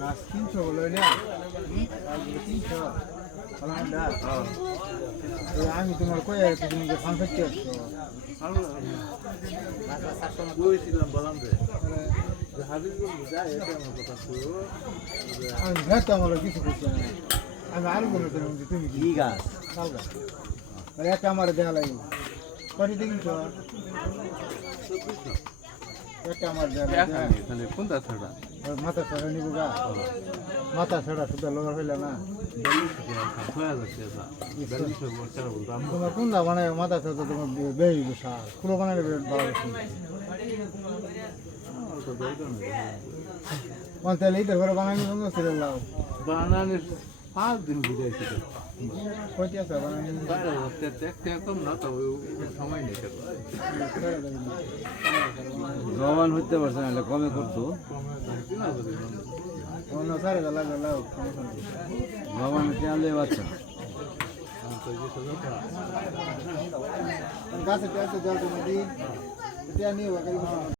গাছ 300 বলে না 300 আলহামদুলিল্লাহ আমি তোমার কই আর তুমি যে ফান করতে আসছো বলেছিলাম বললাম যে হাবিবুল যায় এটা আমার কথা শুরু আমি ভেতো আমার কিছু করছি না আমি আরো বলে দিলাম যে তুমি কি গাছ তাল গাছ একটা আমার দেওয়া লাগে কটি দেখি তো একটা আমার দেওয়া লাগে এখানে কোনটা ছাড়া মাথা ছাড়া নিব গা মাথা ছাড়া শুধু লোক হইল না তোমার কোনটা বানায় মাথা ছাড়া তোমার বেই বসা খুলো বানালে ভালো তাহলে ইদের ঘরে বানানি বন্ধ ছিল লাও বানানোর 5 দিন বুঝাইছি কইতে আছে বানানি কম না তো সময় নেই জবান হইতে পারছে না কমে করতো অন্য সারে লাগবে লাও জবান চালে বাচ্চা গাছে টেলতে জল তুমি দি এটা নিয়ে ওখানে